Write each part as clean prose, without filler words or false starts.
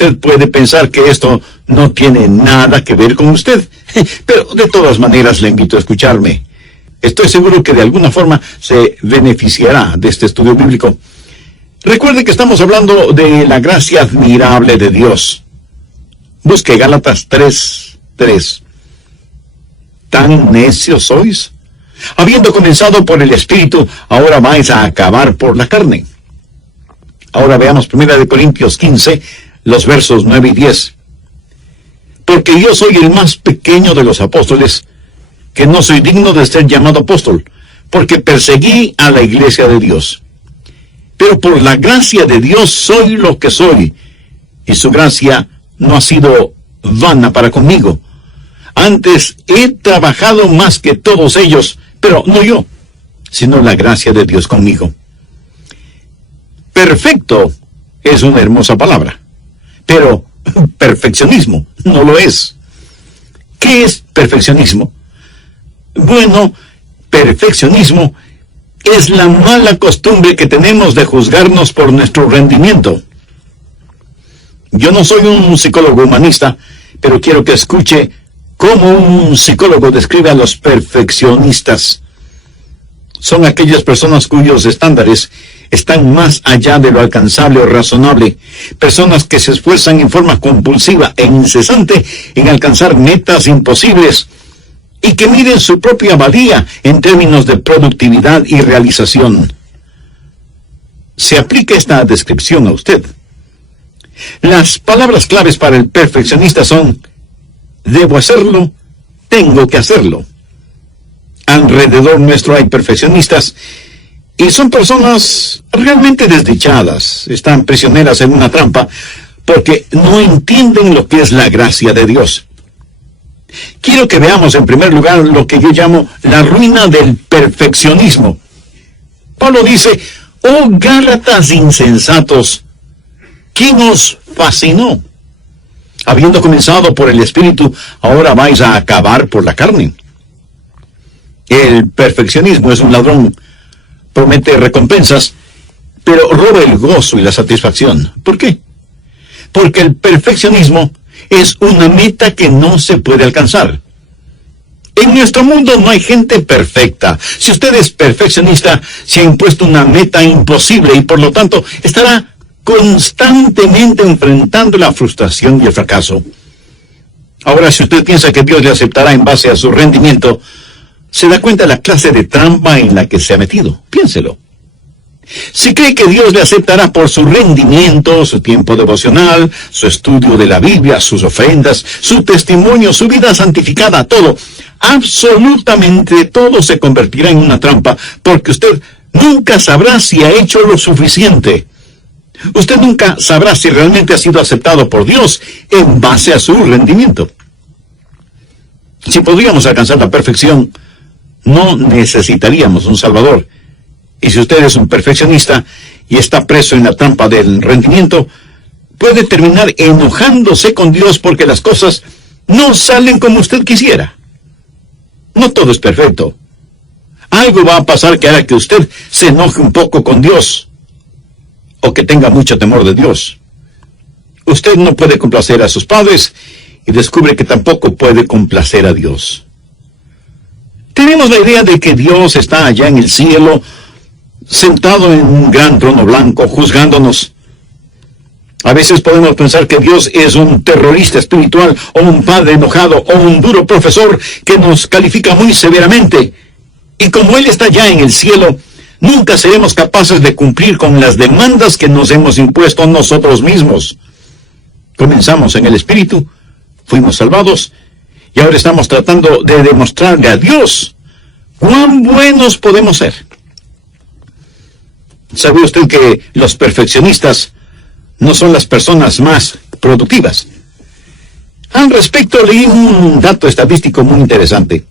Usted puede pensar que esto no tiene nada que ver con usted, pero de todas maneras le invito a escucharme. Estoy seguro que de alguna forma se beneficiará de este estudio bíblico. Recuerde que estamos hablando de la gracia admirable de Dios. Busque Gálatas 3:3. ¿Tan necios sois? Habiendo comenzado por el Espíritu, ahora vais a acabar por la carne. Ahora veamos 1 Corintios 15, los versos 9 y 10. Porque yo soy el más pequeño de los apóstoles, que no soy digno de ser llamado apóstol, porque perseguí a la iglesia de Dios. Pero por la gracia de Dios soy lo que soy, y su gracia no ha sido vana para conmigo. Antes he trabajado más que todos ellos, pero no yo, sino la gracia de Dios conmigo. Perfecto es una hermosa palabra, pero perfeccionismo no lo es. ¿Qué es perfeccionismo? Bueno, perfeccionismo es la mala costumbre que tenemos de juzgarnos por nuestro rendimiento. Yo no soy un psicólogo humanista, pero quiero que escuche cómo un psicólogo describe a los perfeccionistas. Son aquellas personas cuyos estándares están más allá de lo alcanzable o razonable. Personas que se esfuerzan en forma compulsiva e incesante en alcanzar metas imposibles y que miden su propia valía en términos de productividad y realización. Se aplica esta descripción a usted. Las palabras claves para el perfeccionista son: debo hacerlo, tengo que hacerlo. Alrededor nuestro hay perfeccionistas y son personas realmente desdichadas. Están prisioneras en una trampa porque no entienden lo que es la gracia de Dios. Quiero que veamos en primer lugar lo que yo llamo la ruina del perfeccionismo. Pablo dice: oh Gálatas insensatos, ¿quién os fascinó? Habiendo comenzado por el Espíritu, ahora vais a acabar por la carne. El perfeccionismo es un ladrón. Promete recompensas, pero roba el gozo y la satisfacción. ¿Por qué? Porque el perfeccionismo es una meta que no se puede alcanzar. En nuestro mundo no hay gente perfecta. Si usted es perfeccionista, se ha impuesto una meta imposible y por lo tanto estará constantemente enfrentando la frustración y el fracaso. Ahora, si usted piensa que Dios le aceptará en base a su rendimiento, se da cuenta de la clase de trampa en la que se ha metido. Piénselo. Si cree que Dios le aceptará por su rendimiento, su tiempo devocional, su estudio de la Biblia, sus ofrendas, su testimonio, su vida santificada, todo, absolutamente todo se convertirá en una trampa, porque usted nunca sabrá si ha hecho lo suficiente. Usted nunca sabrá si realmente ha sido aceptado por Dios en base a su rendimiento. Si podríamos alcanzar la perfección, no necesitaríamos un Salvador. Y si usted es un perfeccionista y está preso en la trampa del rendimiento, puede terminar enojándose con Dios porque las cosas no salen como usted quisiera. No todo es perfecto. Algo va a pasar que hará que usted se enoje un poco con Dios, o que tenga mucho temor de Dios. Usted no puede complacer a sus padres y descubre que tampoco puede complacer a Dios. Tenemos la idea de que Dios está allá en el cielo, sentado en un gran trono blanco, juzgándonos. A veces podemos pensar que Dios es un terrorista espiritual, o un padre enojado, o un duro profesor que nos califica muy severamente. Y como Él está allá en el cielo, nunca seremos capaces de cumplir con las demandas que nos hemos impuesto nosotros mismos. Comenzamos en el Espíritu, fuimos salvados, y ahora estamos tratando de demostrarle a Dios cuán buenos podemos ser. ¿Sabe usted que los perfeccionistas no son las personas más productivas? Al respecto, leí un dato estadístico muy interesante.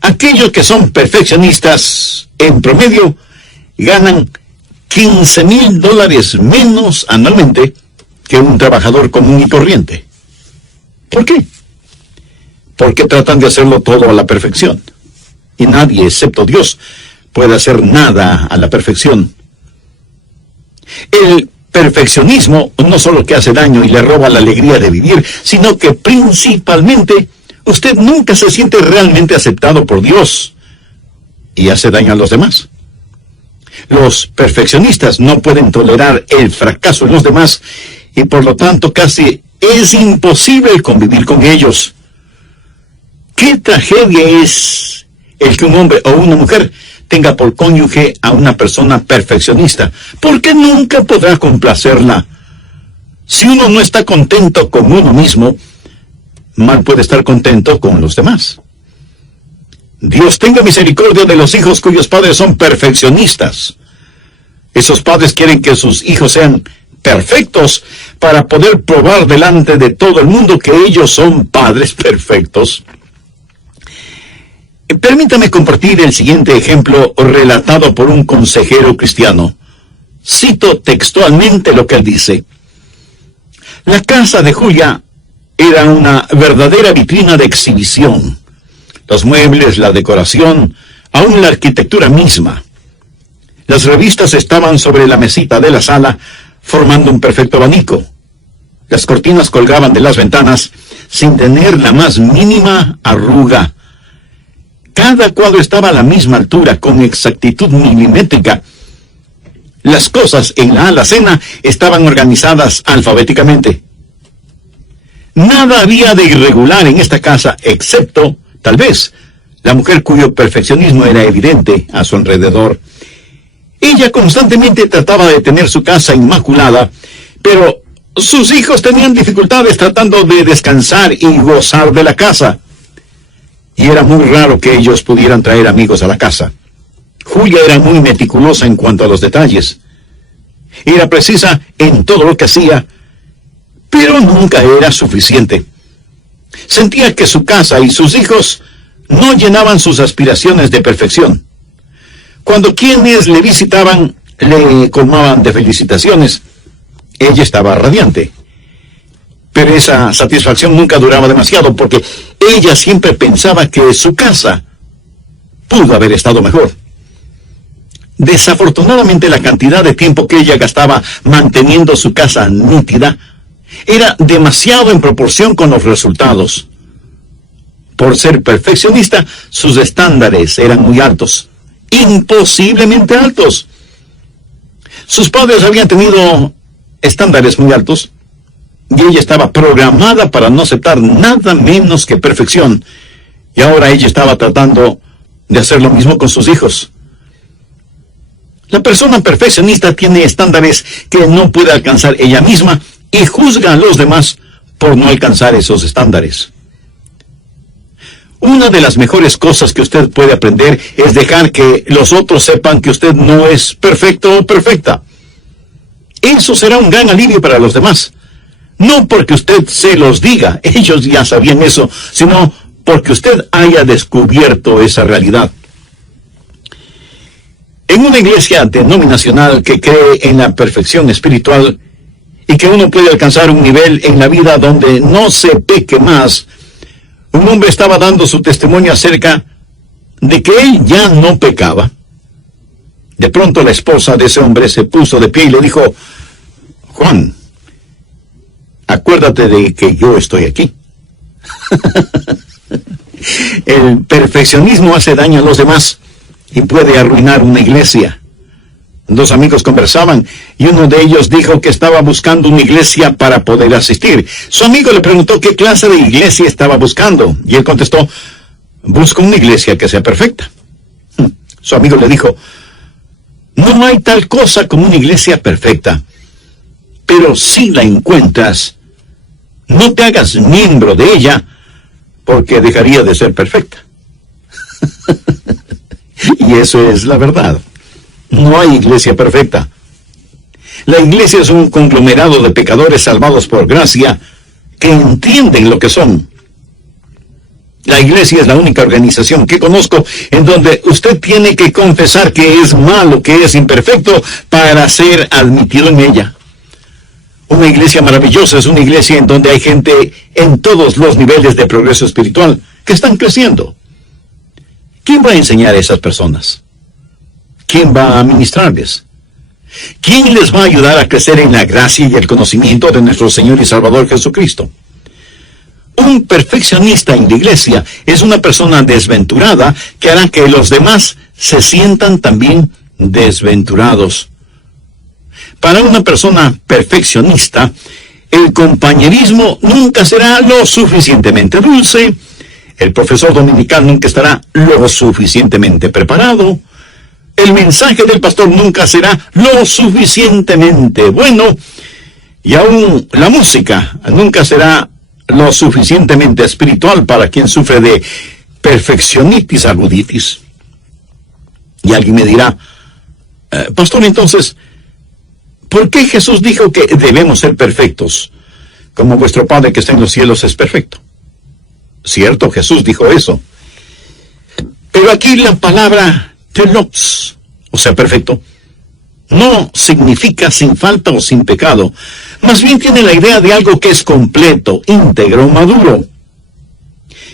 Aquellos que son perfeccionistas, en promedio, ganan $15,000 menos anualmente que un trabajador común y corriente. ¿Por qué? Porque tratan de hacerlo todo a la perfección. Y nadie, excepto Dios, puede hacer nada a la perfección. El perfeccionismo no solo que hace daño y le roba la alegría de vivir, sino que principalmente usted nunca se siente realmente aceptado por Dios y hace daño a los demás. Los perfeccionistas no pueden tolerar el fracaso en los demás y por lo tanto casi es imposible convivir con ellos. ¿Qué tragedia es el que un hombre o una mujer tenga por cónyuge a una persona perfeccionista? Porque nunca podrá complacerla. Si uno no está contento con uno mismo, mal puede estar contento con los demás. Dios tenga misericordia de los hijos cuyos padres son perfeccionistas. Esos padres quieren que sus hijos sean perfectos para poder probar delante de todo el mundo que ellos son padres perfectos. Permítame compartir el siguiente ejemplo relatado por un consejero cristiano. Cito textualmente lo que él dice. La casa de Julia era una verdadera vitrina de exhibición. Los muebles, la decoración, aún la arquitectura misma. Las revistas estaban sobre la mesita de la sala, formando un perfecto abanico. Las cortinas colgaban de las ventanas sin tener la más mínima arruga. Cada cuadro estaba a la misma altura, con exactitud milimétrica. Las cosas en la alacena estaban organizadas alfabéticamente. Nada había de irregular en esta casa, excepto, tal vez, la mujer cuyo perfeccionismo era evidente a su alrededor. Ella constantemente trataba de tener su casa inmaculada, pero sus hijos tenían dificultades tratando de descansar y gozar de la casa. Y era muy raro que ellos pudieran traer amigos a la casa. Julia era muy meticulosa en cuanto a los detalles. Era precisa en todo lo que hacía, pero nunca era suficiente. Sentía que su casa y sus hijos no llenaban sus aspiraciones de perfección. Cuando quienes le visitaban le colmaban de felicitaciones, ella estaba radiante. Pero esa satisfacción nunca duraba demasiado, porque ella siempre pensaba que su casa pudo haber estado mejor. Desafortunadamente, la cantidad de tiempo que ella gastaba manteniendo su casa nítida era demasiado en proporción con los resultados. Por ser perfeccionista, sus estándares eran muy altos, imposiblemente altos. Sus padres habían tenido estándares muy altos, y ella estaba programada para no aceptar nada menos que perfección. Y ahora ella estaba tratando de hacer lo mismo con sus hijos. La persona perfeccionista tiene estándares que no puede alcanzar ella misma y juzga a los demás por no alcanzar esos estándares. Una de las mejores cosas que usted puede aprender es dejar que los otros sepan que usted no es perfecto o perfecta. Eso será un gran alivio para los demás. No porque usted se los diga, ellos ya sabían eso, sino porque usted haya descubierto esa realidad. En una iglesia denominacional que cree en la perfección espiritual y que uno puede alcanzar un nivel en la vida donde no se peque más, un hombre estaba dando su testimonio acerca de que él ya no pecaba. De pronto la esposa de ese hombre se puso de pie y le dijo: Juan, acuérdate de que yo estoy aquí. El perfeccionismo hace daño a los demás y puede arruinar una iglesia. Dos amigos conversaban y uno de ellos dijo que estaba buscando una iglesia para poder asistir. Su amigo le preguntó qué clase de iglesia estaba buscando y él contestó: busco una iglesia que sea perfecta. Su amigo le dijo: no hay tal cosa como una iglesia perfecta, pero si la encuentras, no te hagas miembro de ella, porque dejaría de ser perfecta. Y eso es la verdad. No hay iglesia perfecta. La iglesia es un conglomerado de pecadores salvados por gracia que entienden lo que son. La iglesia es la única organización que conozco en donde usted tiene que confesar que es malo, que es imperfecto, para ser admitido en ella. Una iglesia maravillosa es una iglesia en donde hay gente en todos los niveles de progreso espiritual que están creciendo. ¿Quién va a enseñar a esas personas? ¿Quién va a ministrarles? ¿Quién les va a ayudar a crecer en la gracia y el conocimiento de nuestro Señor y Salvador Jesucristo? Un perfeccionista en la iglesia es una persona desventurada que hará que los demás se sientan también desventurados. Para una persona perfeccionista, el compañerismo nunca será lo suficientemente dulce, el profesor dominical nunca estará lo suficientemente preparado, el mensaje del pastor nunca será lo suficientemente bueno, y aún la música nunca será lo suficientemente espiritual para quien sufre de perfeccionitis aguditis. Y alguien me dirá, pastor, entonces, ¿por qué Jesús dijo que debemos ser perfectos, como vuestro Padre que está en los cielos es perfecto? Cierto, Jesús dijo eso. Pero aquí la palabra telos, o sea, perfecto, no significa sin falta o sin pecado. Más bien tiene la idea de algo que es completo, íntegro, maduro.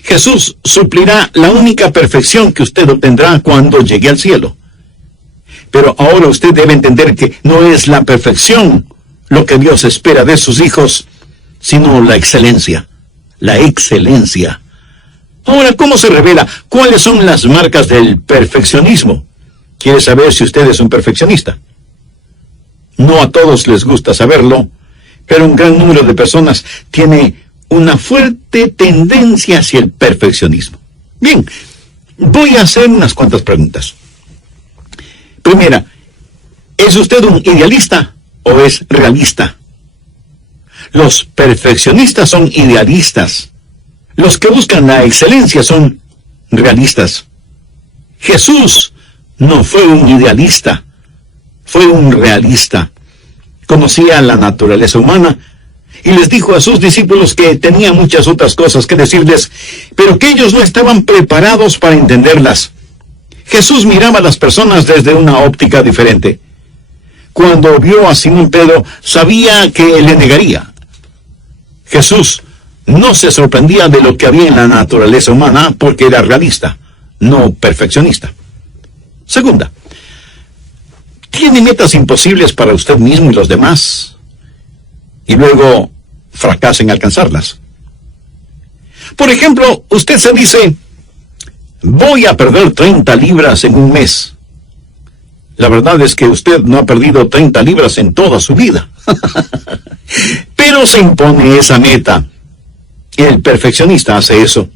Jesús suplirá la única perfección que usted obtendrá cuando llegue al cielo. Pero ahora usted debe entender que no es la perfección lo que Dios espera de sus hijos, sino la excelencia. La excelencia. Ahora, ¿cómo se revela? ¿Cuáles son las marcas del perfeccionismo? ¿Quiere saber si usted es un perfeccionista? No a todos les gusta saberlo, pero un gran número de personas tiene una fuerte tendencia hacia el perfeccionismo. Bien, voy a hacer unas cuantas preguntas. Primera, ¿es usted un idealista o es realista? Los perfeccionistas son idealistas. Los que buscan la excelencia son realistas. Jesús no fue un idealista, fue un realista. Conocía la naturaleza humana y les dijo a sus discípulos que tenía muchas otras cosas que decirles, pero que ellos no estaban preparados para entenderlas. Jesús miraba a las personas desde una óptica diferente. Cuando vio a Simón Pedro, sabía que le negaría. Jesús no se sorprendía de lo que había en la naturaleza humana porque era realista, no perfeccionista. Segunda, ¿tiene metas imposibles para usted mismo y los demás? Y luego fracasa en alcanzarlas. Por ejemplo, usted se dice, voy a perder 30 libras en un mes. La verdad es que usted no ha perdido 30 libras en toda su vida. Pero se impone esa meta. El perfeccionista hace eso.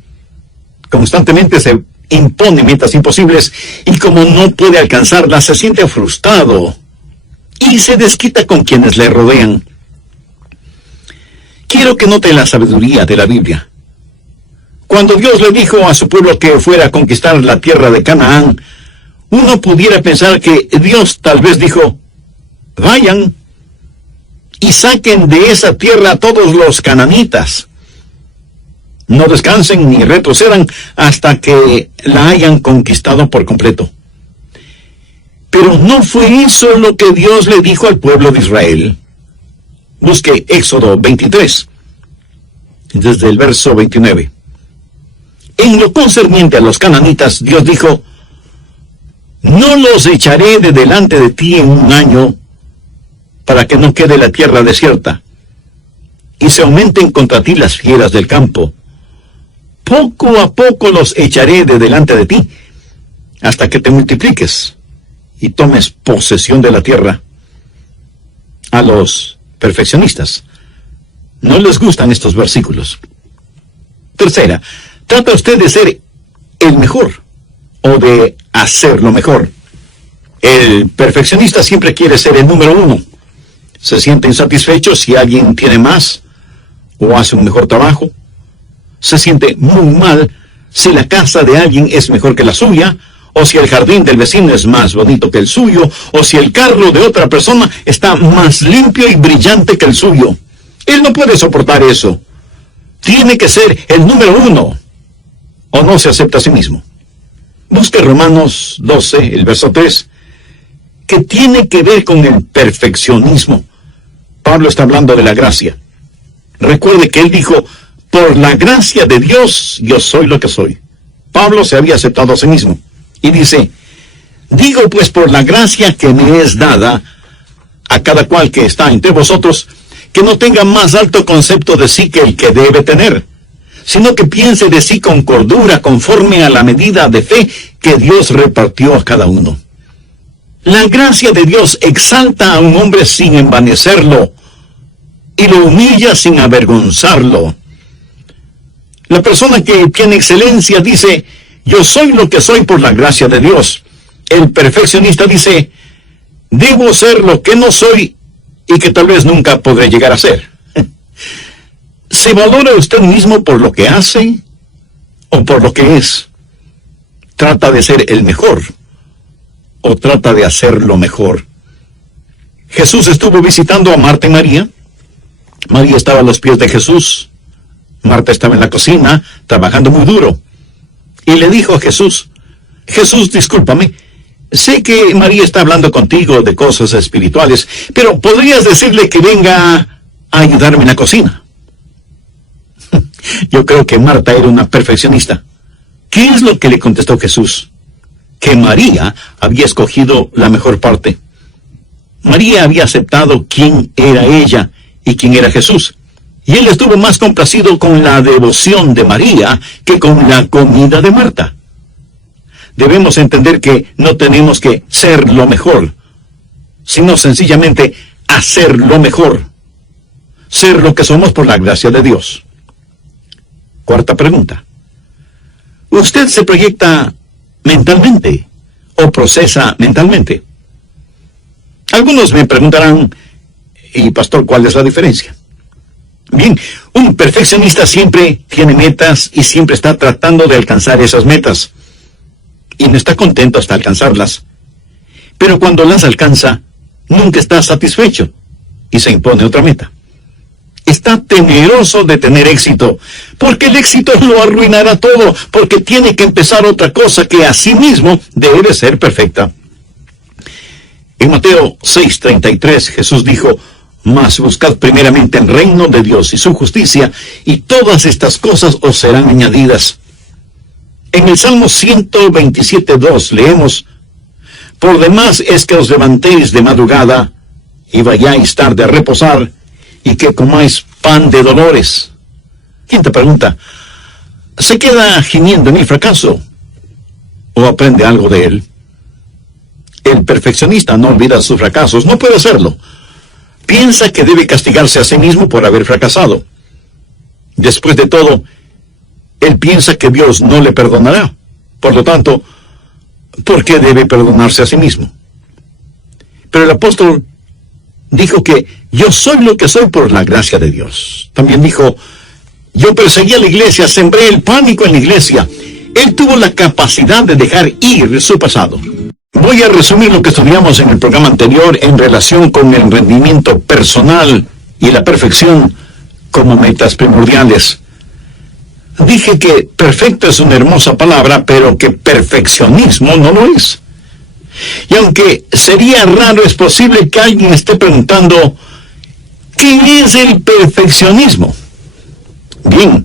Constantemente se impone metas imposibles y como no puede alcanzarlas, se siente frustrado y se desquita con quienes le rodean. Quiero que note la sabiduría de la Biblia. Cuando Dios le dijo a su pueblo que fuera a conquistar la tierra de Canaán, uno pudiera pensar que Dios tal vez dijo, vayan y saquen de esa tierra a todos los cananitas. No descansen ni retrocedan hasta que la hayan conquistado por completo. Pero no fue eso lo que Dios le dijo al pueblo de Israel. Busque Éxodo 23, desde el verso 29. En lo concerniente a los cananitas, Dios dijo, no los echaré de delante de ti en un año, para que no quede la tierra desierta, y se aumenten contra ti las fieras del campo. Poco a poco los echaré de delante de ti, hasta que te multipliques y tomes posesión de la tierra. A los perfeccionistas no les gustan estos versículos. Tercera, trata usted de ser el mejor o de hacer lo mejor. El perfeccionista siempre quiere ser el número uno. Se siente insatisfecho si alguien tiene más o hace un mejor trabajo. Se siente muy mal si la casa de alguien es mejor que la suya, o si el jardín del vecino es más bonito que el suyo, o si el carro de otra persona está más limpio y brillante que el suyo. Él no puede soportar eso. Tiene que ser el número uno, o no se acepta a sí mismo. Busque Romanos 12, el verso 3, que tiene que ver con el perfeccionismo. Pablo está hablando de la gracia. Recuerde que él dijo, por la gracia de Dios, yo soy lo que soy. Pablo se había aceptado a sí mismo. Y dice, digo pues por la gracia que me es dada, a cada cual que está entre vosotros, que no tenga más alto concepto de sí que el que debe tener, sino que piense de sí con cordura, conforme a la medida de fe que Dios repartió a cada uno. La gracia de Dios exalta a un hombre sin envanecerlo, y lo humilla sin avergonzarlo. La persona que tiene excelencia dice, yo soy lo que soy por la gracia de Dios. El perfeccionista dice, debo ser lo que no soy y que tal vez nunca podré llegar a ser. ¿Se valora usted mismo por lo que hace o por lo que es? ¿Trata de ser el mejor o trata de hacerlo mejor? Jesús estuvo visitando a Marta y María. María estaba a los pies de Jesús. Marta estaba en la cocina, trabajando muy duro. Y le dijo a Jesús, Jesús, discúlpame, sé que María está hablando contigo de cosas espirituales, pero ¿podrías decirle que venga a ayudarme en la cocina? Yo creo que Marta era una perfeccionista. ¿Qué es lo que le contestó Jesús? Que María había escogido la mejor parte. María había aceptado quién era ella y quién era Jesús. Y él estuvo más complacido con la devoción de María que con la comida de Marta. Debemos entender que no tenemos que ser lo mejor, sino sencillamente hacer lo mejor. Ser lo que somos por la gracia de Dios. Cuarta pregunta. ¿Usted se proyecta mentalmente o procesa mentalmente? Algunos me preguntarán, y pastor, ¿cuál es la diferencia? Bien, un perfeccionista siempre tiene metas y siempre está tratando de alcanzar esas metas. Y no está contento hasta alcanzarlas. Pero cuando las alcanza, nunca está satisfecho y se impone otra meta. Está temeroso de tener éxito, porque el éxito lo arruinará todo, porque tiene que empezar otra cosa que a sí mismo debe ser perfecta. En Mateo 6:33 Jesús dijo, mas buscad primeramente el reino de Dios y su justicia, y todas estas cosas os serán añadidas. En el Salmo 127:2 leemos, por demás es que os levantéis de madrugada, y vayáis tarde a reposar, y que comáis pan de dolores. ¿Quién te pregunta? ¿Se queda gimiendo en el fracaso? ¿O aprende algo de él? El perfeccionista no olvida sus fracasos, no puede hacerlo. Piensa que debe castigarse a sí mismo por haber fracasado. Después de todo, él piensa que Dios no le perdonará. Por lo tanto, ¿por qué debe perdonarse a sí mismo? Pero el apóstol dijo que yo soy lo que soy por la gracia de Dios. También dijo, yo perseguí a la iglesia, sembré el pánico en la iglesia. Él tuvo la capacidad de dejar ir su pasado. Voy a resumir lo que estudiamos en el programa anterior en relación con el rendimiento personal y la perfección como metas primordiales. Dije que perfecto es una hermosa palabra, pero que perfeccionismo no lo es. Y aunque sería raro, es posible que alguien esté preguntando, ¿qué es el perfeccionismo? Bien,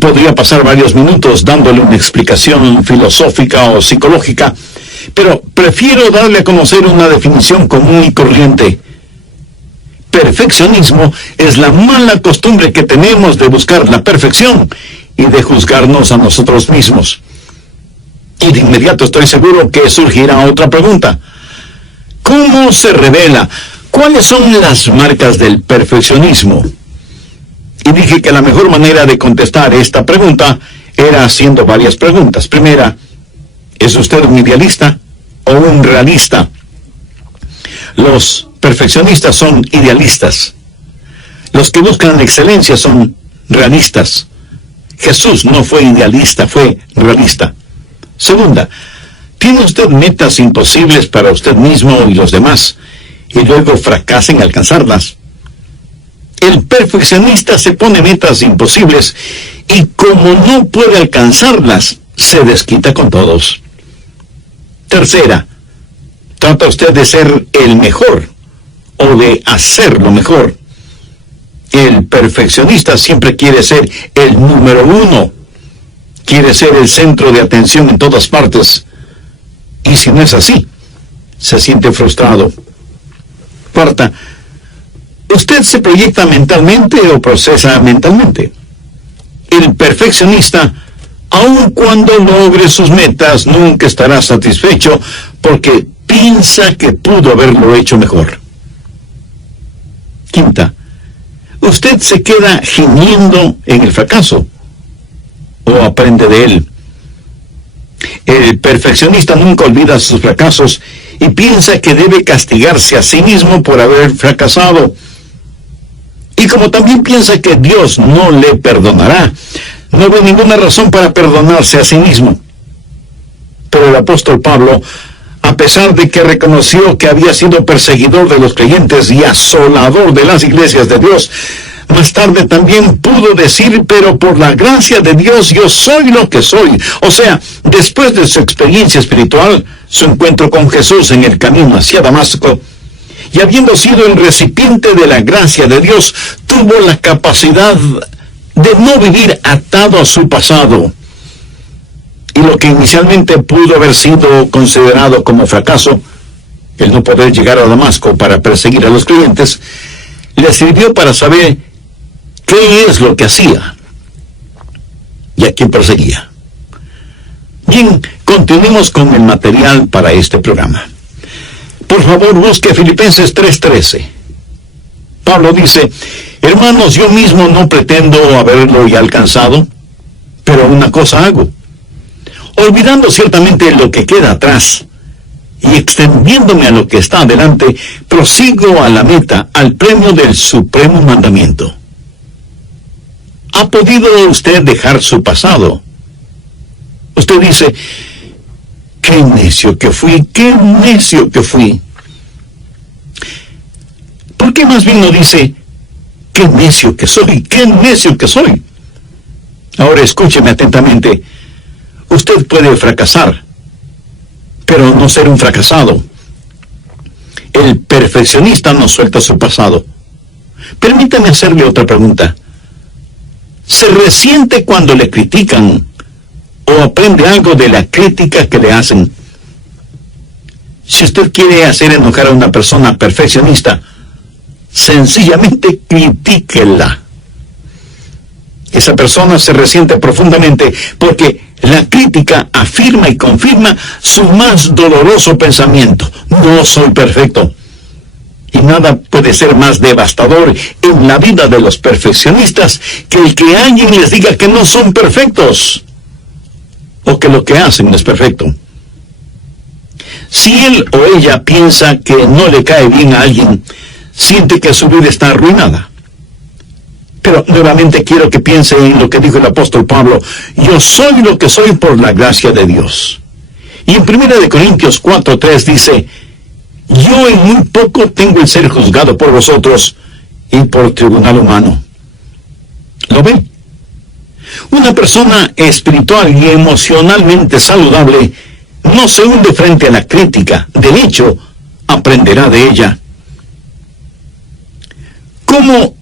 podría pasar varios minutos dándole una explicación filosófica o psicológica, pero prefiero darle a conocer una definición común y corriente. Perfeccionismo es la mala costumbre que tenemos de buscar la perfección y de juzgarnos a nosotros mismos. Y de inmediato estoy seguro que surgirá otra pregunta. ¿Cómo se revela? ¿Cuáles son las marcas del perfeccionismo? Y dije que la mejor manera de contestar esta pregunta era haciendo varias preguntas. Primera, ¿es usted un idealista o un realista? Los perfeccionistas son idealistas. Los que buscan la excelencia son realistas. Jesús no fue idealista, fue realista. Segunda, ¿tiene usted metas imposibles para usted mismo y los demás y luego fracasa en alcanzarlas? El perfeccionista se pone metas imposibles y como no puede alcanzarlas, se desquita con todos. Tercera, ¿trata usted de ser el mejor o de hacer lo mejor? El perfeccionista siempre quiere ser el número uno. Quiere ser el centro de atención en todas partes. Y si no es así, se siente frustrado. Cuarta, ¿usted se proyecta mentalmente o procesa mentalmente? El perfeccionista, aun cuando logre sus metas, nunca estará satisfecho porque piensa que pudo haberlo hecho mejor. Quinta, ¿usted se queda gimiendo en el fracaso o aprende de él? El perfeccionista nunca olvida sus fracasos y piensa que debe castigarse a sí mismo por haber fracasado. Y como también piensa que Dios no le perdonará, no ve ninguna razón para perdonarse a sí mismo. Pero el apóstol Pablo, a pesar de que reconoció que había sido perseguidor de los creyentes y asolador de las iglesias de Dios, más tarde también pudo decir, pero por la gracia de Dios yo soy lo que soy. O sea, después de su experiencia espiritual, su encuentro con Jesús en el camino hacia Damasco, y habiendo sido el recipiente de la gracia de Dios, tuvo la capacidad de no vivir atado a su pasado. Y lo que inicialmente pudo haber sido considerado como fracaso, el no poder llegar a Damasco para perseguir a los creyentes, le sirvió para saber qué es lo que hacía y a quién perseguía. Bien, continuemos con el material para este programa. Por favor, busque Filipenses 3:13. Pablo dice: hermanos, yo mismo no pretendo haberlo ya alcanzado, pero una cosa hago, olvidando ciertamente lo que queda atrás y extendiéndome a lo que está adelante, prosigo a la meta, al premio del supremo mandamiento. ¿Ha podido usted dejar su pasado? Usted dice: qué necio que fui, qué necio que fui. ¿Por qué más bien no dice: qué necio que soy, qué necio que soy? Ahora escúcheme atentamente. Usted puede fracasar, pero no ser un fracasado. El perfeccionista no suelta su pasado. Permítame hacerle otra pregunta. ¿Se resiente cuando le critican o aprende algo de la crítica que le hacen? Si usted quiere hacer enojar a una persona perfeccionista, sencillamente critíquela. Esa persona se resiente profundamente porque la crítica afirma y confirma su más doloroso pensamiento: no soy perfecto. Y nada puede ser más devastador en la vida de los perfeccionistas que el que alguien les diga que no son perfectos o que lo que hacen no es perfecto. Si él o ella piensa que no le cae bien a alguien, siente que su vida está arruinada. Pero nuevamente quiero que piense en lo que dijo el apóstol Pablo: yo soy lo que soy por la gracia de Dios. Y en 1 Corintios 4:3 dice: yo en muy poco tengo el ser juzgado por vosotros y por tribunal humano. ¿Lo ven? Una persona espiritual y emocionalmente saludable no se hunde frente a la crítica. De hecho, aprenderá de ella. ¿Cómo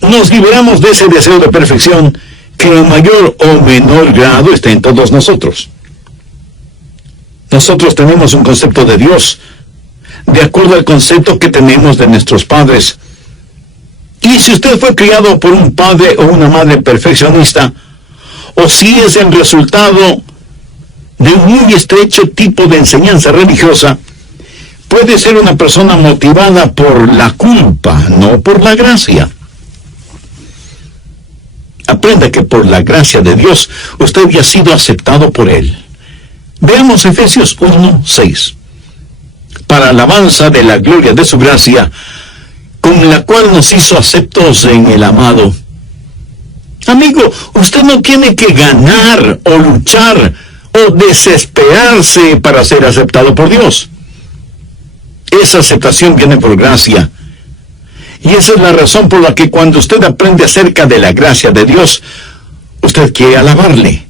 nos liberamos de ese deseo de perfección que en mayor o menor grado está en todos nosotros? Nosotros tenemos un concepto de Dios de acuerdo al concepto que tenemos de nuestros padres. Y si usted fue criado por un padre o una madre perfeccionista, o si es el resultado de un muy estrecho tipo de enseñanza religiosa, puede ser una persona motivada por la culpa, no por la gracia. Aprenda que por la gracia de Dios usted ya ha sido aceptado por Él. Veamos Efesios 1:6. Para alabanza de la gloria de su gracia, con la cual nos hizo aceptos en el amado. Amigo, usted no tiene que ganar o luchar o desesperarse para ser aceptado por Dios. Esa aceptación viene por gracia. Y esa es la razón por la que cuando usted aprende acerca de la gracia de Dios, usted quiere alabarle.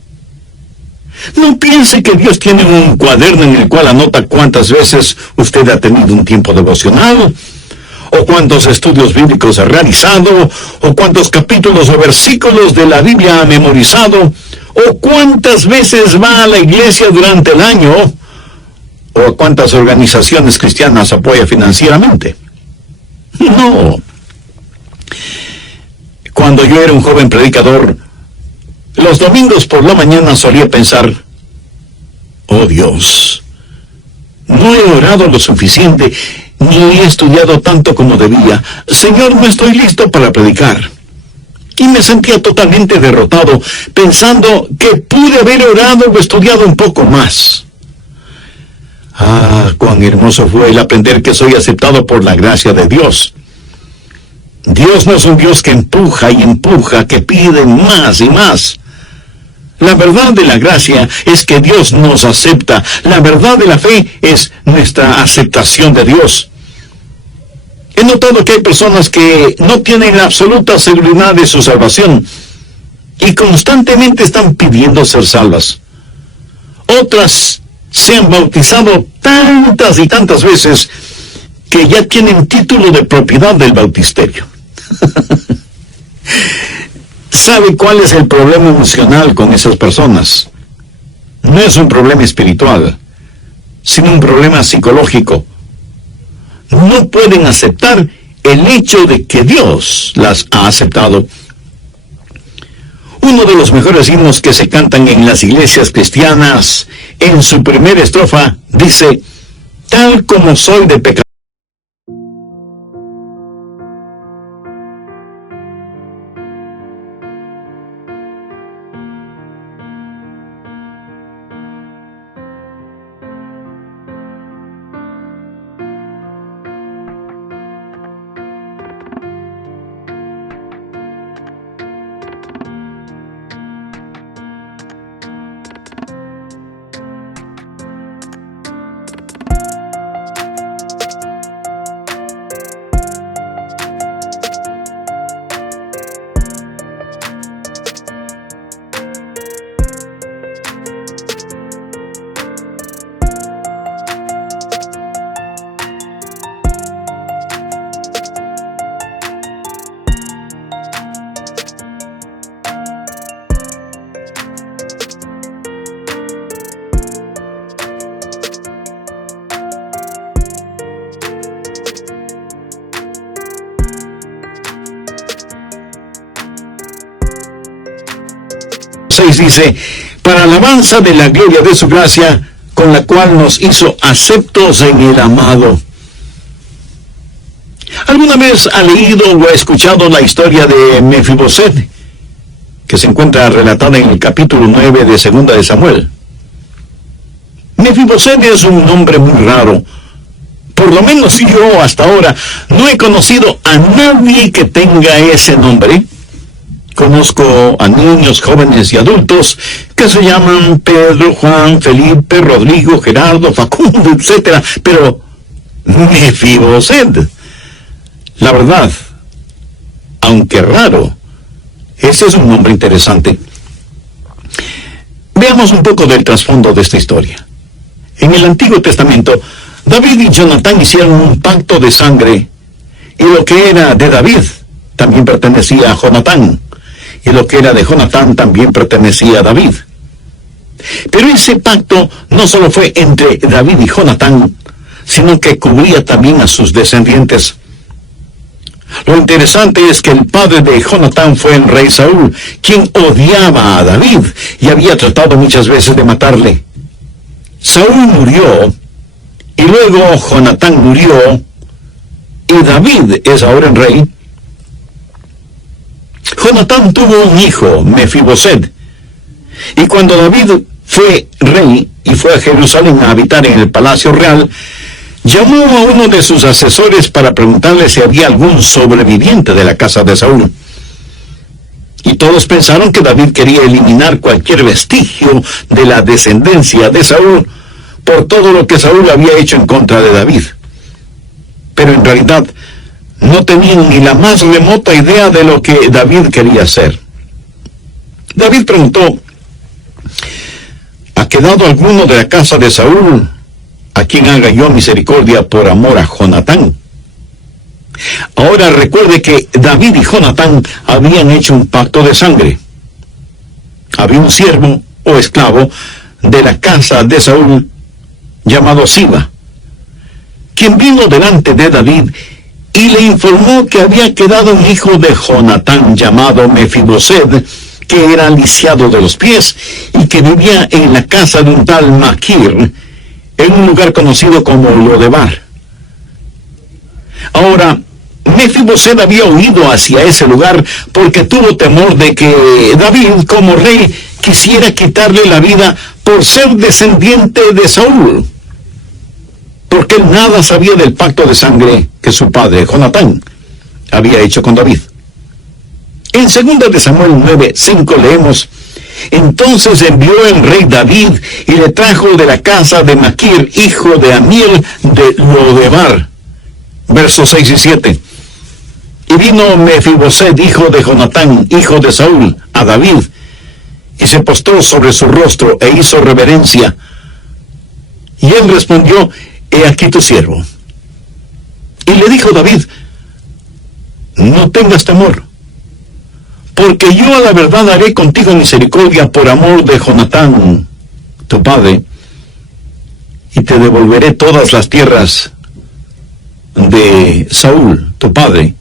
No piense que Dios tiene un cuaderno en el cual anota cuántas veces usted ha tenido un tiempo devocional, o cuántos estudios bíblicos ha realizado, o cuántos capítulos o versículos de la Biblia ha memorizado, o cuántas veces va a la iglesia durante el año, o cuántas organizaciones cristianas apoya financieramente. No. Cuando yo era un joven predicador, los domingos por la mañana solía pensar: oh Dios, no he orado lo suficiente, ni he estudiado tanto como debía. Señor, no estoy listo para predicar. Y me sentía totalmente derrotado, pensando que pude haber orado o estudiado un poco más. Ah, cuán hermoso fue el aprender que soy aceptado por la gracia de Dios. Dios no es un Dios que empuja y empuja, que pide más y más. La verdad de la gracia es que Dios nos acepta. La verdad de la fe es nuestra aceptación de Dios. He notado que hay personas que no tienen la absoluta seguridad de su salvación y constantemente están pidiendo ser salvas. Otras se han bautizado tantas y tantas veces que ya tienen título de propiedad del bautisterio. ¿Sabe cuál es el problema emocional con esas personas? No es un problema espiritual, sino un problema psicológico. No pueden aceptar el hecho de que Dios las ha aceptado. Uno de los mejores himnos que se cantan en las iglesias cristianas, en su primera estrofa, dice: tal como soy de pecado. Dice: para alabanza de la gloria de su gracia, con la cual nos hizo aceptos en el amado. ¿Alguna vez ha leído o ha escuchado la historia de Mefiboset, que se encuentra relatada en el capítulo 9 de Segunda de Samuel? Mefiboset es un nombre muy raro. Por lo menos yo hasta ahora no he conocido a nadie que tenga ese nombre. Conozco a niños, jóvenes y adultos que se llaman Pedro, Juan, Felipe, Rodrigo, Gerardo, Facundo, etc. Pero Mefiboset, la verdad, aunque raro, ese es un nombre interesante. Veamos un poco del trasfondo de esta historia. En el Antiguo Testamento, David y Jonatán hicieron un pacto de sangre, y lo que era de David también pertenecía a Jonatán, y lo que era de Jonatán también pertenecía a David. Pero ese pacto no solo fue entre David y Jonatán, sino que cubría también a sus descendientes. Lo interesante es que el padre de Jonatán fue el rey Saúl, quien odiaba a David y había tratado muchas veces de matarle. Saúl murió, y luego Jonatán murió, y David es ahora el rey. Jonatán tuvo un hijo, Mefiboset, y cuando David fue rey y fue a Jerusalén a habitar en el palacio real, llamó a uno de sus asesores para preguntarle si había algún sobreviviente de la casa de Saúl. Y todos pensaron que David quería eliminar cualquier vestigio de la descendencia de Saúl por todo lo que Saúl había hecho en contra de David. Pero en realidad no tenían ni la más remota idea de lo que David quería hacer. David preguntó: ¿ha quedado alguno de la casa de Saúl a quien haga yo misericordia por amor a Jonatán? Ahora recuerde que David y Jonatán habían hecho un pacto de sangre. Había un siervo o esclavo de la casa de Saúl llamado Siba, quien vino delante de David y le informó que había quedado un hijo de Jonatán llamado Mefiboset, que era lisiado de los pies y que vivía en la casa de un tal Maquir, en un lugar conocido como Lodebar. Ahora, Mefiboset había huido hacia ese lugar porque tuvo temor de que David, como rey, quisiera quitarle la vida por ser descendiente de Saúl, porque él nada sabía del pacto de sangre que su padre, Jonatán, había hecho con David. En 2 de Samuel 9:5 leemos: entonces envió el rey David y le trajo de la casa de Maquir, hijo de Amiel de Lodebar. Versos 6 y 7. Y vino Mefiboset, hijo de Jonatán, hijo de Saúl, a David, y se postró sobre su rostro e hizo reverencia. Y él respondió: he aquí tu siervo. Y le dijo David: no tengas temor, porque yo a la verdad haré contigo misericordia por amor de Jonatán, tu padre, y te devolveré todas las tierras de Saúl, tu padre,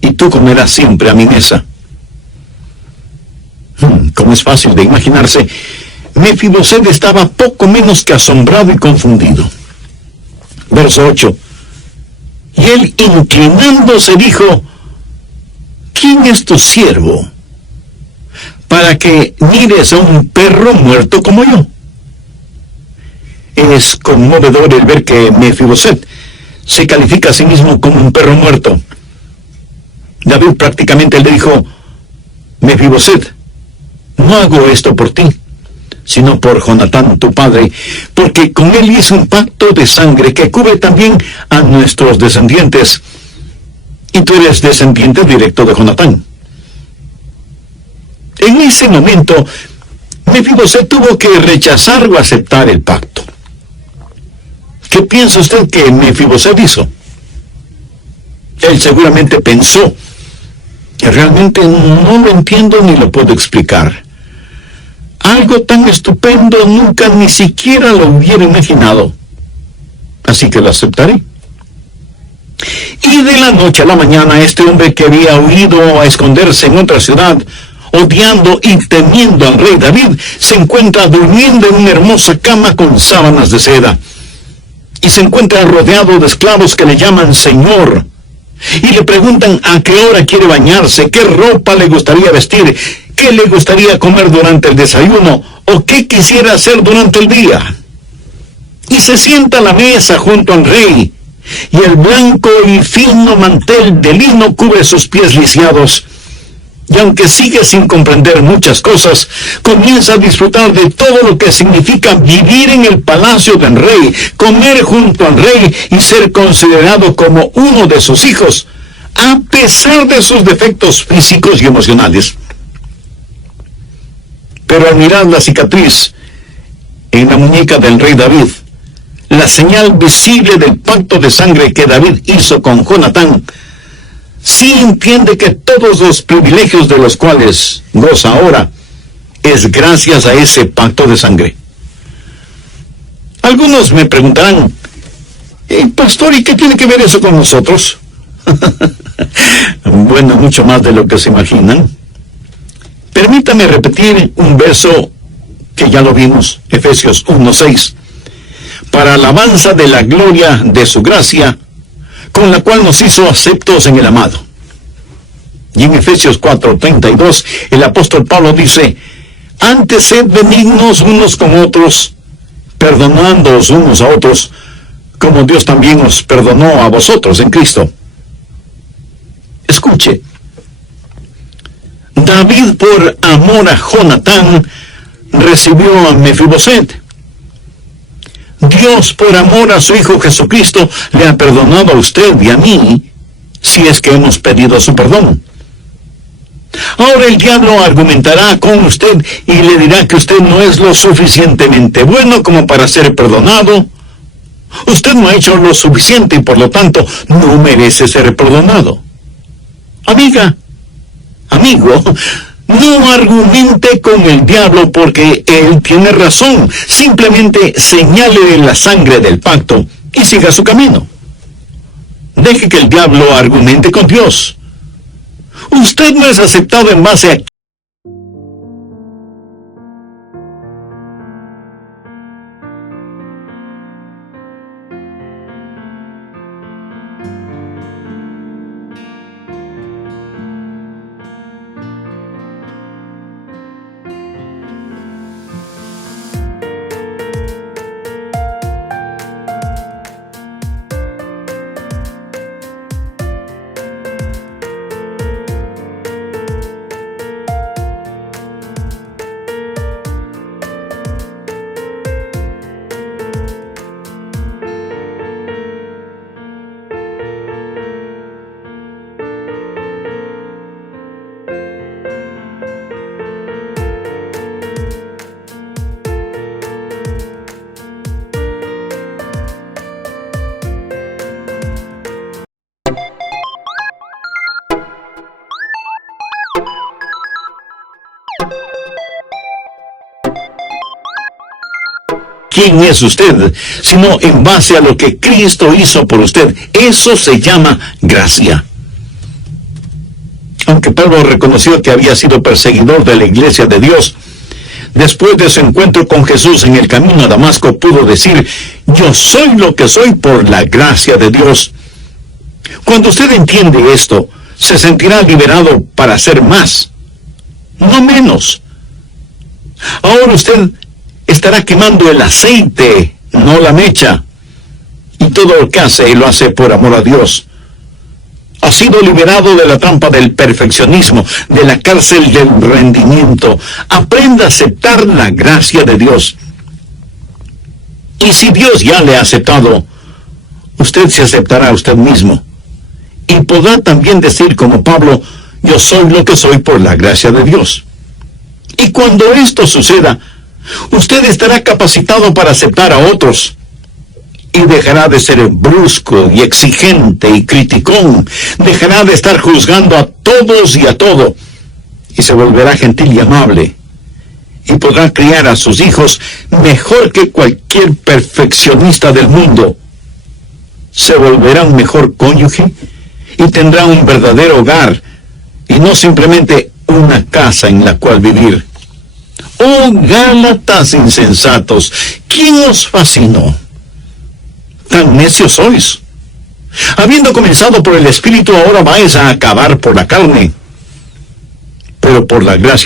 y tú comerás siempre a mi mesa. Como es fácil de imaginarse, Mefiboset estaba poco menos que asombrado y confundido. Verso 8. Y él, inclinándose, dijo: ¿quién es tu siervo para que mires a un perro muerto como yo? Es conmovedor el ver que Mefiboset se califica a sí mismo como un perro muerto. David prácticamente le dijo: Mefiboset, no hago esto por ti, sino por Jonatán tu padre, porque con él hice un pacto de sangre que cubre también a nuestros descendientes, y tú eres descendiente directo de Jonatán. En ese momento, Mefiboset tuvo que rechazar o aceptar el pacto. ¿Qué piensa usted que Mefiboset hizo? Él seguramente pensó: realmente no lo entiendo ni lo puedo explicar. Algo tan estupendo nunca ni siquiera lo hubiera imaginado. Así que lo aceptaré. Y de la noche a la mañana, este hombre que había huido a esconderse en otra ciudad, odiando y temiendo al rey David, se encuentra durmiendo en una hermosa cama con sábanas de seda. Y se encuentra rodeado de esclavos que le llaman Señor. Y le preguntan a qué hora quiere bañarse, qué ropa le gustaría vestir, qué le gustaría comer durante el desayuno, o qué quisiera hacer durante el día. Y se sienta a la mesa junto al rey, y el blanco y fino mantel de lino cubre sus pies lisiados. Y aunque sigue sin comprender muchas cosas, comienza a disfrutar de todo lo que significa vivir en el palacio del rey, comer junto al rey y ser considerado como uno de sus hijos, a pesar de sus defectos físicos y emocionales. Pero al mirar la cicatriz en la muñeca del rey David, la señal visible del pacto de sangre que David hizo con Jonatán, sí entiende que todos los privilegios de los cuales goza ahora es gracias a ese pacto de sangre. Algunos me preguntarán: pastor, ¿y qué tiene que ver eso con nosotros? Bueno, mucho más de lo que se imaginan. Permítame repetir un verso que ya lo vimos, Efesios 1:6. Para alabanza de la gloria de su gracia, con la cual nos hizo aceptos en el amado. Y en Efesios 4:32, el apóstol Pablo dice: antes sed benignos unos con otros, perdonándoos unos a otros, como Dios también os perdonó a vosotros en Cristo. Escuche, David, por amor a Jonatán, recibió a Mefiboset. Dios, por amor a su Hijo Jesucristo, le ha perdonado a usted y a mí, si es que hemos pedido su perdón. Ahora el diablo argumentará con usted y le dirá que usted no es lo suficientemente bueno como para ser perdonado. Usted no ha hecho lo suficiente y por lo tanto no merece ser perdonado. Amiga, amigo, no argumente con el diablo porque él tiene razón. Simplemente señálele la sangre del pacto y siga su camino. Deje que el diablo argumente con Dios. Usted no es aceptado en base a quién es usted, sino en base a lo que Cristo hizo por usted. Eso se llama gracia. Aunque Pablo reconoció que había sido perseguidor de la iglesia de Dios, después de su encuentro con Jesús en el camino a Damasco, pudo decir: yo soy lo que soy por la gracia de Dios. Cuando usted entiende esto, se sentirá liberado para hacer más, no menos. Ahora usted estará quemando el aceite, no la mecha. Y todo lo que hace, lo hace por amor a Dios. Ha sido liberado de la trampa del perfeccionismo, de la cárcel del rendimiento. Aprenda a aceptar la gracia de Dios. Y si Dios ya le ha aceptado, usted se aceptará a usted mismo. Y podrá también decir como Pablo: yo soy lo que soy por la gracia de Dios. Y cuando esto suceda, usted estará capacitado para aceptar a otros. Y dejará de ser brusco y exigente y criticón. Dejará de estar juzgando a todos y a todo. Y se volverá gentil y amable. Y podrá criar a sus hijos mejor que cualquier perfeccionista del mundo. Se volverá un mejor cónyuge y tendrá un verdadero hogar y no simplemente una casa en la cual vivir. ¡Oh, Gálatas insensatos! ¿Quién os fascinó? ¡Tan necios sois! Habiendo comenzado por el Espíritu, ahora vais a acabar por la carne. Pero por la gracia